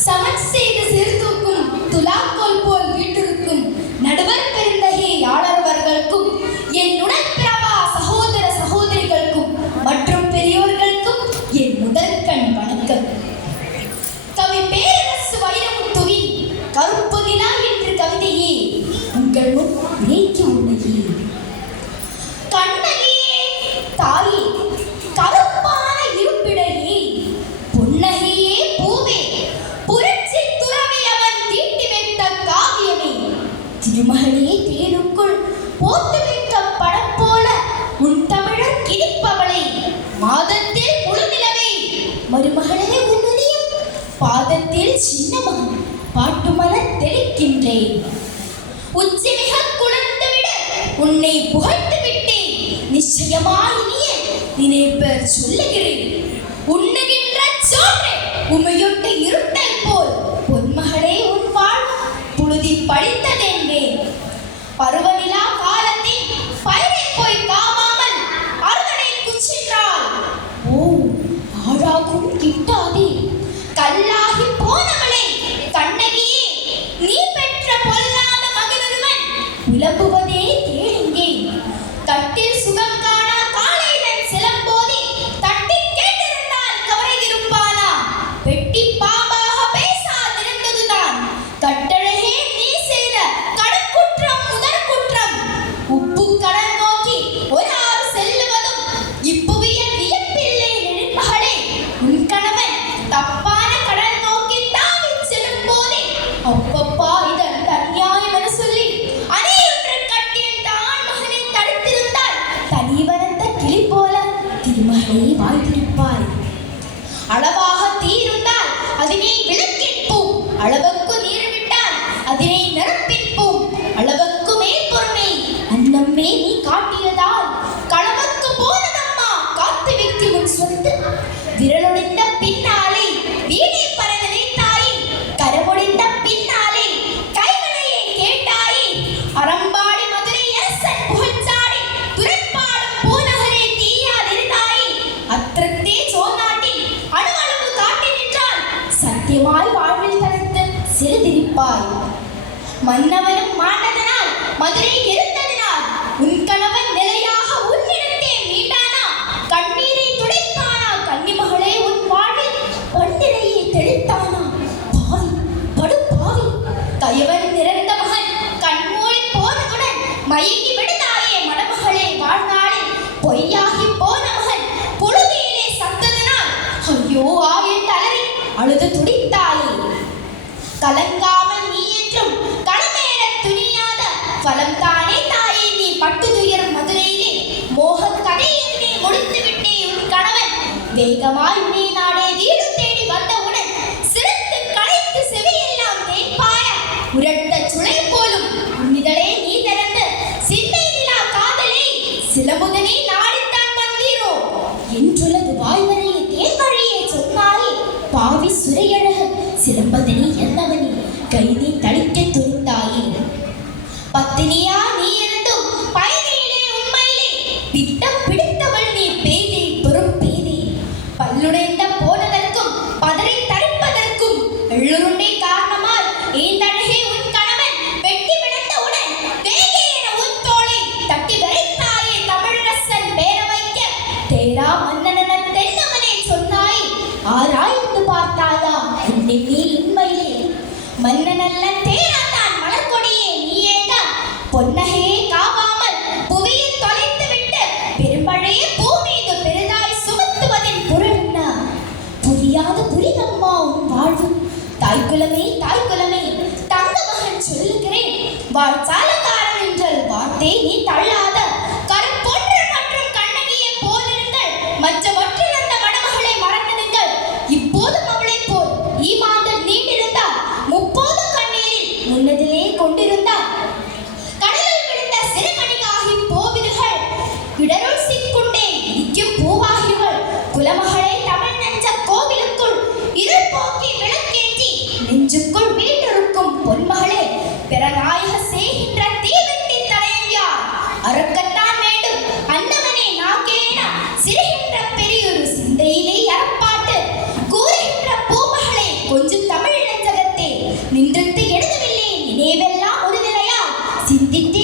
சமன் செய்து சீர்தூக்கும் துலாக்கோல் போல் வீட்டிற்கும் நடுவர் பெருந்தகை யாழவர்களுக்கும் என் உடற்பிறவா சகோதர சகோதரிகளுக்கும் மற்றும் பெரியோர்களுக்கும் என் முதல் கண் வணக்கம். கவி பேரரசு வைரமுத்துவின் கருப்பு நிலா என்ற கவிதையே உங்கள் முன் நீக்கி உள்ளது. கண்ணகியே தாயே, கருப்பான இருப்பிடையே, புன்னகையே பூவே, புரட்சி துறவி அவன் தீட்டி வைத்த காவியமே, திருமகளே தேனுக்குள் போட்டு வைத்த படம் போல உன் தமிழர் கிழிப்பவளை, மாதத்தில் முழுநிலவே மருமகளே உன்னுடைய பாதத்தில் சின்ன மகன் பாட்டு மலர் தெளிக்கின்றேன். உச்சி மிக குளிர்ந்து விட உன்னை புகழ்ந்து விட்டேன். நிச்சயமாய் நினைப்பர் சொல்லுகிறேன். உண்ணுகின்ற சோற்றை உமையொட்டு இருட்டை போல் பொன்மகளே உன் வாழ்வு புழுதி படித்ததென்பேன். பருவநிலா காலத்தில் பயிரை போய் காவாமல் அறுவடை குச்சின்றாள். ஓ ஆழாகும் கிட்டாதே கல்லாகி போனவளே கண்ணகியே, நீ பெற்ற பொல்லாத மகனொருவன் விளம்புவதே கேளுங்கே. கட்டில் சுகம் காணா காலையிடன் சிலம்போதி தட்டி கேட்டிருந்தால் கவரையிருப்பானா? வெட்டி பாம்பாக பேசாதிருந்ததுதான் கட்டழகே நீ செய்த கடுக்குற்றம் முதற் குற்றம். உப்பு கடல் நோக்கி ஒரு ஆறு செல்லுவதும் இப்புவியல் வியப்பில்லை நெடுமகளே. உன் கணவன் தப்பான கடல் நோக்கி தாவி செல்லும் போதே அப்பப்பா இதன் அநியாயம் என சொல்லி அணையொன்று கட்டியன் தான் மகனை தடுத்திருந்தால் தனி வளர்ந்த கிளி போல திருமகளை வாழ்ந்திருப்பாய். அளவாக தீருந்தால் அதனை விளக்கிற்போம், அளவுக்கு நீர் விட்டால் அதனை நிரப்பிற்போம். அளவுக்கு மேல் பொறுமை அன்னம்மே நீ காட்டியதால் களவுக்கு போனதம்மா காத்து வைக்கும் உன் சொத்து. விரலொடிந்த பின்னாலே வீணை பரதனை தாய், கரமுடிந்த பின்னாலே கைகளையே கேட்டாயே. அறம்பாடி மதுரை அரசன் புகழ்ச்சாடி துரைப்பாடும் பூநகரை தீயாதிருந்தாயே. அத்திரத்தே சோநாட்டி அணுவளவு காட்டி நின்றால் சத்தியமாய் வாழ்வில் தளர்த்து சிறுதிரிப்பாய். மன்னவனும் மாண்டதனால் மதுரை இருந்ததனால் உன் கணவன் நிலையாக உன்னிடத்தே மீண்டானா? கண்ணீரை துடைத்தானா? கன்னிமகளே உன் வாழ்வில் பண்டிரையை தெளித்தானா? பாவி படு பாவி, கயவன் நிறந்த மகன் கண்மூடி போனதுடன் மயங்கி விடுதாயே மணமகளே. வாழ்நாளில் பொய்யாகி போன மகன் பொழுதியிலே சத்ததனால் ஐயோ ஆவின் தளரி அழுது துடித்தாயே. கலங்காமல் நீ என்றும் களமேற துணியாத பலம் தானே தாயே நீ பட்டு துயரும் மதுரையிலே. மோக கதையை நீ முடித்து விட்டே உன் கணவன் வேகமாய் உன்னை நாடே வீடு தேடி வந்தவுடன் சிரித்து களைத்து செவியெல்லாம் தேய்ப்பாய உரட்ட சுளை போலும் உன்னிதழே நீ திறந்து சிந்தையில்லா காதலை சிலமுதனை நாடித்தான் வந்தீரோ என்றுள்ளது வாய்வரையே தேன்வழியே சொன்னாயே. பாவி சுரையழகு சிலம்பதனி என்னவனி கைதி தளிக்க துணிந்தாயே. பத்தினியா நீ இருந்தும் பயனிலே உண்மையிலே திட்டம் பிடித்தவள் நீ பேதை பெரும் பேதை. பல்லுடைந்த போனதற்கும் பதரை தரிப்பதற்கும் எள்ளுருண்டை காரணமாய் ஏந்தழகே உன் கணவன் வெட்டி விழுந்தவுடன் வேகே என உன் தோளை தட்டி வரைத்தாயே. தமிழரசன் பேர வைக்க தேரா மன்னனன தென்னவனே சொன்னாய். ஆராய்ந்து பார்த்தாயா என்னை நீ உண்மையிலே? மன்னனல்ல தேராதான் மலர்கொடியே நீ ஏங்க பொன்னகையே காவாமல் புவியில் தொலைத்து விட்டு பெரும்பழைய பூ மீது பெரிதாய் சுமத்துவதின் பொருள் என்ன? புரியாத புரிதம்மா உன் வாழ்வு. தாய்க்குலமே தாய்க்குலமே தங்க மகன் சொல்லுகிறேன். வாழ்ச்சாலக்காரன் என்றால் வார்த்தை நீ தள்ளாத கருப்பொன்று மற்றும் கண்ணகியை போலிருங்கள். மற்ற ஒற்றிழந்த மணமகளை மறந்திடுங்கள். இப்போதும் அவளை போல் ஈமாந்தல் நீண்டிருந்தால் முப்போதும் கண்ணீரில் முன்னதிலே கொண்டிருந்தார். கடலில் விழுந்த சிறுகணிகாகி போவிர்கள் இடருள் சிக்குண்டே இடிக்கும் பூவாகிகள். குலமகளே தமிழ் நெஞ்ச கோவிலுக்குள் இருள் போக்கி விளக்கேற்றி நெஞ்சுக்குள் வீட்டிருக்கும் பொன்மகளே பிறநாயக செய்கின்ற தீவெட்டி தலையன் யார்? அறுக்கத்தான் வேண்டும் அன்னவனே நாக்கேன சிறுகின்ற பெரியோரு சிந்தையிலே அறப்பாட்டு கூறுகின்ற பூமகளே கொஞ்சம் தமிழ் நின்றத்து எழுதவில்லை நினைவெல்லாம் ஒரு விலையா சிந்தித்தே